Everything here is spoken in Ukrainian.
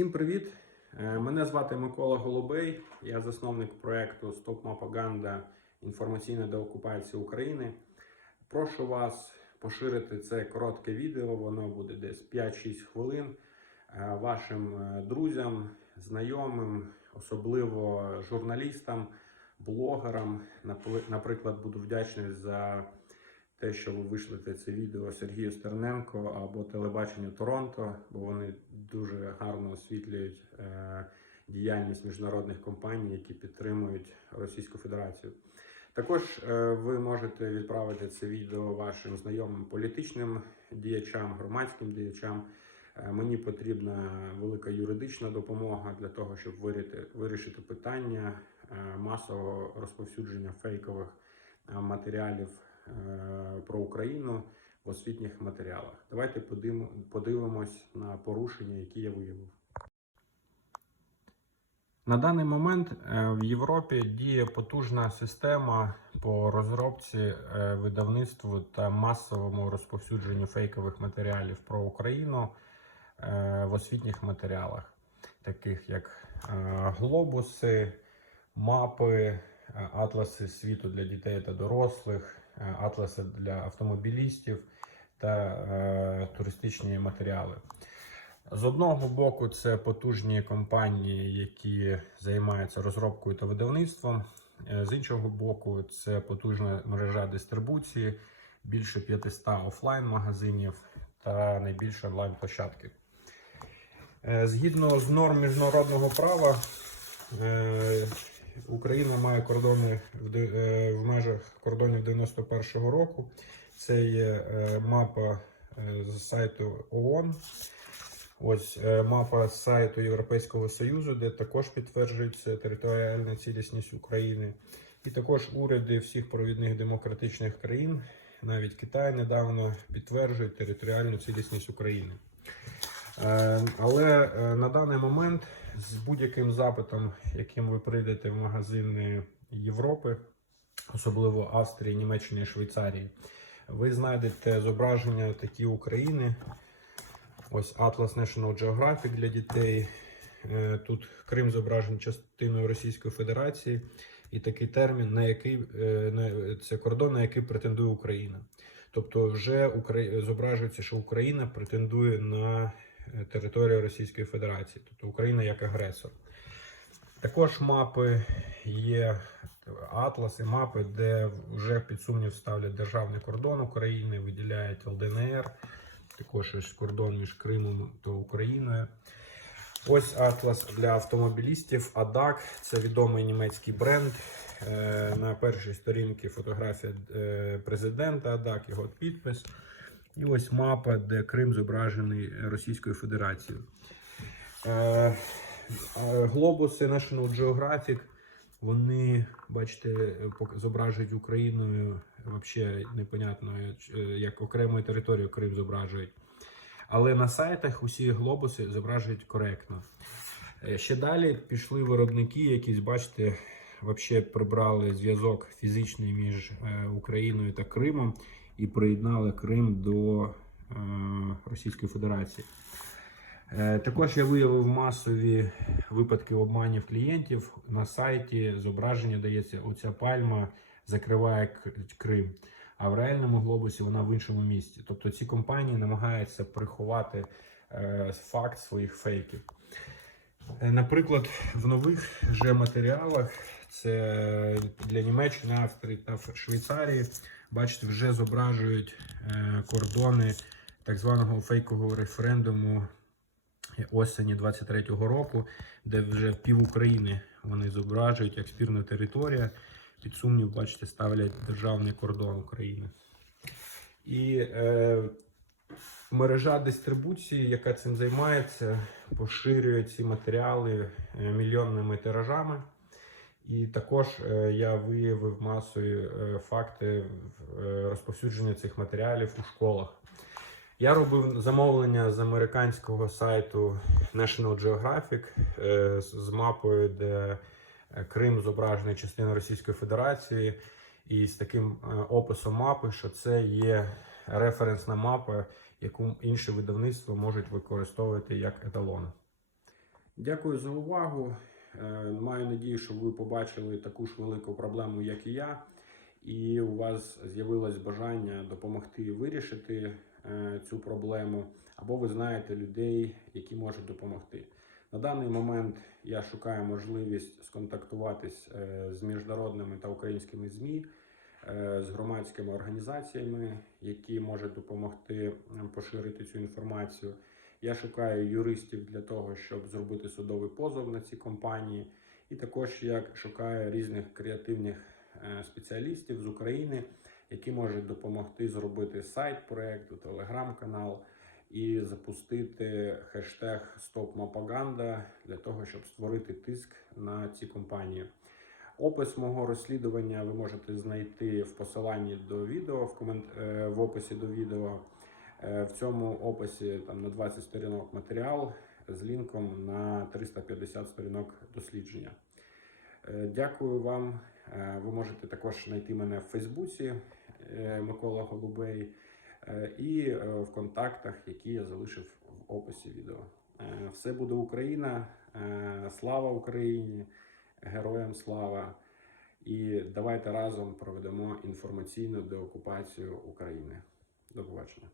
Всім привіт! Е, Мене звати Микола Голубей. Я засновник проекту Стоп Мапаганда інформаційна деокупація України. Прошу вас поширити це коротке відео. Воно буде десь 5-6 хвилин е, вашим е, друзям, знайомим, особливо журналістам, блогерам. Наприклад, буду вдячний за те, що ви вишлете це відео Сергію Стерненко або телебаченню Торонто, бо вони дуже гарно освітлюють е, діяльність міжнародних компаній, які підтримують Російську Федерацію. Також е, ви можете відправити це відео вашим знайомим політичним діячам, громадським діячам. Е, Мені потрібна велика юридична допомога для того, щоб вирішити, вирішити питання е, масового розповсюдження фейкових е, матеріалів про Україну в освітніх матеріалах. Давайте подивимось на порушення, які я виявив. На даний момент е, в Європі діє потужна система по розробці, е, видавництву та масовому розповсюдженню фейкових матеріалів про Україну е, в освітніх матеріалах, таких як е, глобуси, мапи, е, атласи світу для дітей та дорослих, е, атласи для автомобілістів та е, туристичні матеріали. З одного боку, це потужні компанії, які займаються розробкою та видавництвом. Е, З іншого боку, це потужна мережа дистрибуції, більше 500 офлайн-магазинів та найбільше онлайн-площадки. Е, Згідно з норм міжнародного права, е, Україна має кордони в е, межах кордонів 91-го року. Це є е, мапа е, з сайту ООН. Ось мапа з сайту Європейського Союзу, де також підтверджується територіальна цілісність України. І також уряди всіх провідних демократичних країн, навіть Китай недавно підтверджують територіальну цілісність України. Е, Але е, на даний момент з будь-яким запитом, яким ви прийдете в магазини Європи, особливо Австрії, Німеччини, Швейцарії, ви знайдете зображення такі України. Ось Atlas National Geographic для дітей. Е, Тут Крим зображений частиною Російської Федерації, і такий термін, на який е, це кордон, на який претендує Україна. Тобто, вже зображується, що Україна претендує на територію Російської Федерації, тобто Україна як агресор. Також мапи є атласи, мапи, де вже під сумнів ставлять державний кордон України, виділяють ЛДНР, також ось кордон між Кримом та Україною. Ось атлас для автомобілістів ADAC. Це відомий німецький бренд. Е, На першій сторінці фотографія е, президента ADAC, його підпис. І ось мапа, де Крим зображений Російською Федерацією. Е, е, Глобуси National Geographic, вони, бачите, зображують Україною взагалі непонятно, е, як окремою територію Крим зображують. Але на сайтах усі глобуси зображують коректно. Е, Ще далі пішли виробники, якісь, бачите, взагалі прибрали зв'язок фізичний між е, Україною та Кримом і приєднали Крим до е, Російської Федерації. Е, Також я виявив масові випадки обманів клієнтів. На сайті зображення дається оця пальма закриває Крим, а в реальному глобусі вона в іншому місці. Тобто ці компанії намагаються приховати факт своїх фейків. Наприклад, в нових же матеріалах це для Німеччини, Австрії та Швейцарії, бачите, вже зображують е, кордони так званого фейкового референдуму осені 23-го року, де вже пів України вони зображують як спірна територія. Під сумнів, бачите, ставлять державний кордон України. І е, мережа дистрибуції, яка цим займається, поширює ці матеріали е, мільйонними тиражами. І також е, я виявив масові е, факти е, розповсюдження цих матеріалів у школах. Я робив замовлення з американського сайту National Geographic з- мапою, де Крим зображений частиною Російської Федерації, і з таким описом мапи, що це є референсна мапа, яку інші видавництва можуть використовувати як еталон. Дякую за увагу. Е, Маю надію, що ви побачили таку ж велику проблему, як і я, і у вас з'явилось бажання допомогти вирішити е, цю проблему, або ви знаєте людей, які можуть допомогти. На даний момент я шукаю можливість сконтактуватись е, з міжнародними та українськими ЗМІ, з громадськими організаціями, які можуть допомогти поширити цю інформацію. Я шукаю юристів для того, щоб зробити судовий позов на ці компанії, і також я шукаю різних креативних е, спеціалістів з України, які можуть допомогти зробити сайт проекту, телеграм-канал і запустити хештег «Стопмапаганда» для того, щоб створити тиск на ці компанії. Опис мого розслідування ви можете знайти в посиланні до відео в комент... е, в описі до відео. Е, В цьому описі там на 20 сторінок матеріал з лінком на 350 сторінок дослідження. Е, Дякую вам. Е, Ви можете також знайти мене в Фейсбуці Микола Голубей і в контактах, які я залишив в описі відео. Все буде Україна. Слава Україні! Героям слава! І давайте разом проведемо інформаційну деокупацію України. До побачення.